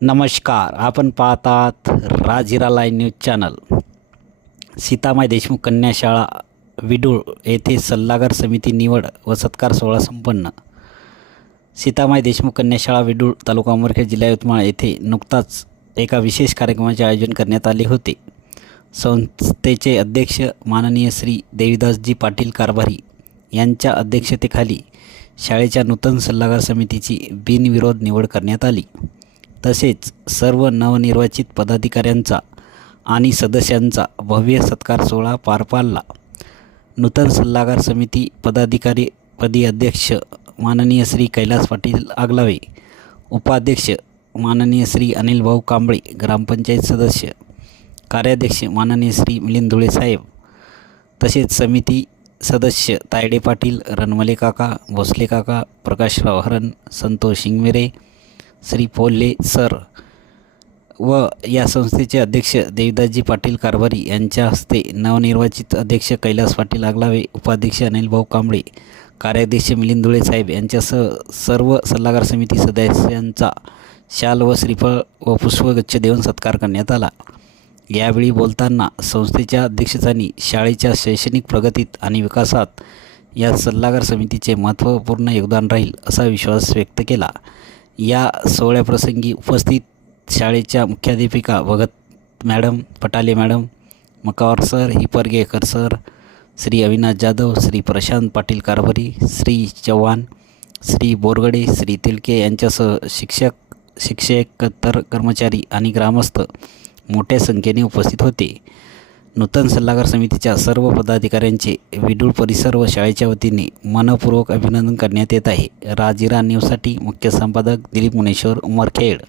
नमस्कार. आपण पाहतात Rajhira live news channel. Sitamai Deshmukh कन्या शाळा विडूळ येथे सल्लागार समिती निवड व सत्कार सोहळा संपन्न. सीतामाई देशमुख कन्या शाळा विडूळ तालुका उमरखेड जिल्हा यवतमाळ येथे नुकताच एका विशेष कार्यक्रमाचे आयोजन करण्यात आले होते. संस्थेचे अध्यक्ष माननीय श्री देवीदासजी पाटील कारभारी यांच्या अध्यक्षतेखाली शाळेच्या नूतन सल्लागार समितीची बिनविरोध निवड करण्यात आली. तसेच सर्व नवनिर्वाचित पदाधिकाऱ्यांचा आणि सदस्यांचा भव्य सत्कार सोहळा पार पाडला. नूतन सल्लागार समिती पदी अध्यक्ष माननीय श्री कैलास पाटील आगलावे, उपाध्यक्ष माननीय श्री अनिल भाऊ कांबळे, ग्रामपंचायत सदस्य, कार्याध्यक्ष माननीय श्री मिलिंद धुळे साहेब, तसेच समिती सदस्य तायडे पाटील, रणमले काका, भोसले काका, प्रकाशराव हरण, संतोष शिंगमेरे, श्री पोल्ले सर व या संस्थेचे अध्यक्ष देवीदासजी पाटील कारभारी यांच्या हस्ते नवनिर्वाचित अध्यक्ष कैलास पाटील आगलावे, उपाध्यक्ष अनिल भाऊ कांबळे, कार्याध्यक्ष मिलिंद धुळे साहेब यांच्यासह सर्व सल्लागार समिती सदस्यांचा शाल व श्रीफळ व पुष्पगुच्छ देऊन सत्कार करण्यात आला. यावेळी बोलताना संस्थेच्या अध्यक्षांनी शाळेच्या शैक्षणिक प्रगतीत आणि विकासात या सल्लागार समितीचे महत्त्वपूर्ण योगदान राहील असा विश्वास व्यक्त केला. या सोहळ्याप्रसंगी उपस्थित शाळेच्या मुख्याध्यापिका Bhagat madam, Patale madam, Makawar sir, Hipargekar sir, Shri Avinash Jadhav, Shri Prashant Patil कारभारी, श्री चव्हाण, श्री बोरगडे, श्री तिलके यांच्यासह शिक्षकेतर कर्मचारी आणि ग्रामस्थ मोठ्या संख्येने उपस्थित होते. नूतन सल्लागार समितीच्या सर्व पदाधिकाऱ्यांचे विडूळ परिसर व शाळेच्या वतीने मनपूर्वक अभिनंदन करण्यात येत आहे. राजहिरा न्यूजसाठी मुख्य संपादक दिलीप मुनेश्वर, उमरखेड.